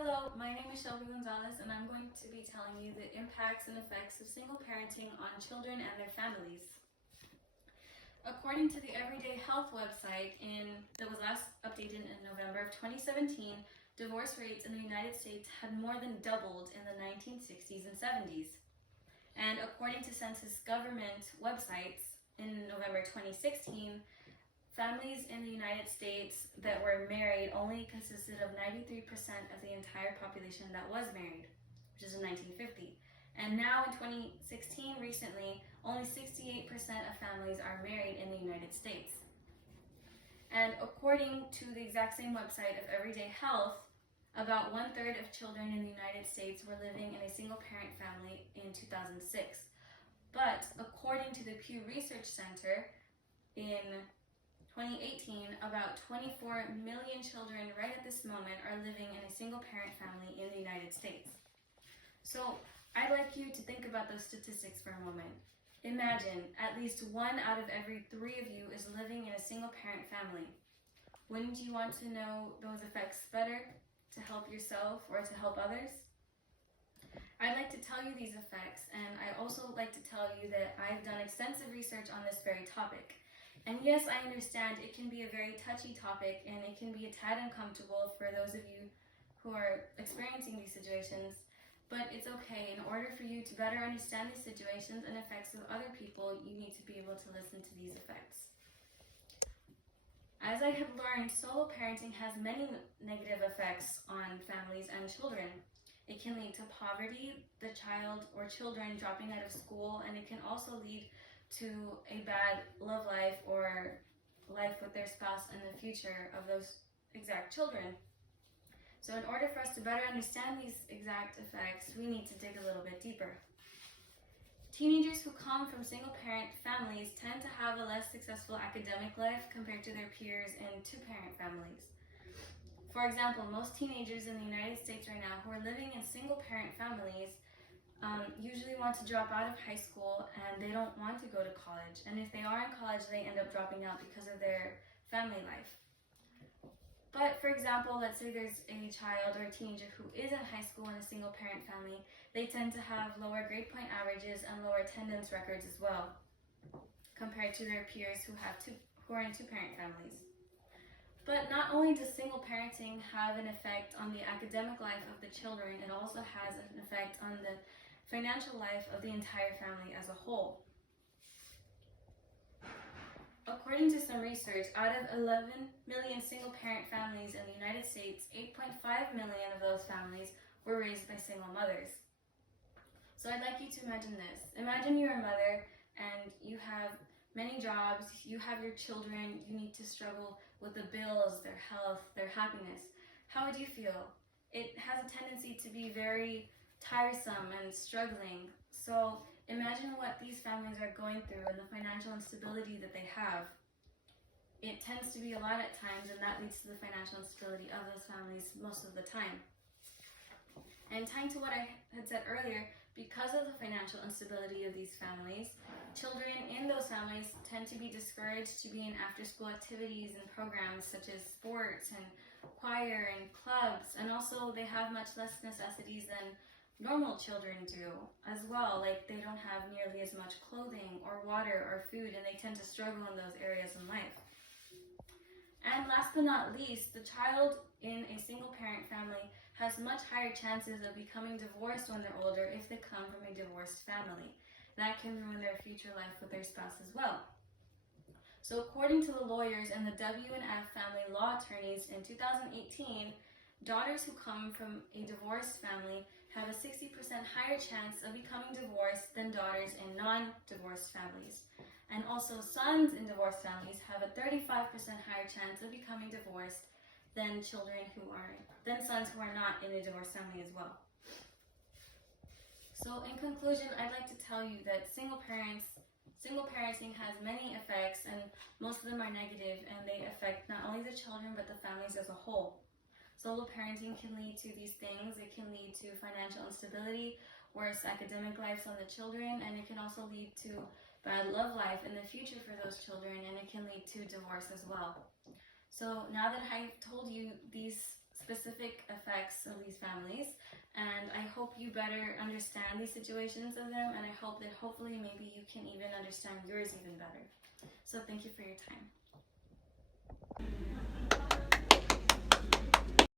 Hello, my name is Shelby Gonzalez, and I'm going to be telling you the impacts and effects of single parenting on children and their families. According to the Everyday Health website, that was last updated in November of 2017, divorce rates in the United States had more than doubled in the 1960s and 70s. And according to Census government websites, in November 2016, families in the United States that were married only consisted of 93% of the entire population that was married, which is in 1950. And now in 2016, recently, only 68% of families are married in the United States. And according to the exact same website of Everyday Health, about 1/3 of children in the United States were living in a single-parent family in 2006. But according to the Pew Research Center, in 2018, about 24 million children right at this moment are living in a single-parent family in the United States. So I'd like you to think about those statistics for a moment. Imagine at least 1 out of every 3 of you is living in a single-parent family. Wouldn't you want to know those effects better to help yourself or to help others? I'd like to tell you these effects, and I also like to tell you that I've done extensive research on this very topic. And yes, I understand it can be a very touchy topic and it can be a tad uncomfortable for those of you who are experiencing these situations, but it's okay. In order for you to better understand these situations and effects of other people, you need to be able to listen to these effects. As I have learned, solo parenting has many negative effects on families and children. It can lead to poverty, the child or children dropping out of school, and it can also lead to a bad love life or life with their spouse in the future of those exact children. So in order for us to better understand these exact effects, we need to dig a little bit deeper. Teenagers who come from single-parent families tend to have a less successful academic life compared to their peers in two-parent families. For example, most teenagers in the United States right now who are living in single-parent families usually want to drop out of high school and they don't want to go to college. And if they are in college, they end up dropping out because of their family life. But for example, let's say there's a child or a teenager who is in high school in a single parent family, they tend to have lower grade point averages and lower attendance records as well, compared to their peers who are in two-parent families. But not only does single parenting have an effect on the academic life of the children, it also has an effect on the financial life of the entire family as a whole. According to some research, out of 11 million single-parent families in the United States, 8.5 million of those families were raised by single mothers. So I'd like you to imagine this. Imagine you're a mother and you have many jobs, you have your children, you need to struggle with the bills, their health, their happiness. How would you feel? It has a tendency to be very tiresome and struggling. So imagine what these families are going through and the financial instability that they have. It tends to be a lot at times, and that leads to the financial instability of those families most of the time. And tying to what I had said earlier, because of the financial instability of these families, children in those families tend to be discouraged to be in after-school activities and programs such as sports and choir and clubs, and also they have much less necessities than normal children do as well. Like they don't have nearly as much clothing or water or food, and they tend to struggle in those areas in life. And last but not least, the child in a single-parent family has much higher chances of becoming divorced when they're older if they come from a divorced family. That can ruin their future life with their spouse as well. So according to the lawyers and the W&F family law attorneys in 2018, daughters who come from a divorced family have a 60% higher chance of becoming divorced than daughters in non-divorced families. And also sons in divorced families have a 35% higher chance of becoming divorced than sons who are not in a divorced family as well. So in conclusion, I'd like to tell you that single parenting has many effects, and most of them are negative, and they affect not only the children but the families as a whole. Solo parenting can lead to these things. It can lead to financial instability, worse academic lives on the children, and it can also lead to bad love life in the future for those children, and it can lead to divorce as well. So now that I've told you these specific effects effects of these families, and I hope you better understand these situations of them, and I hope that hopefully maybe you can even understand yours even better. So thank you for your time.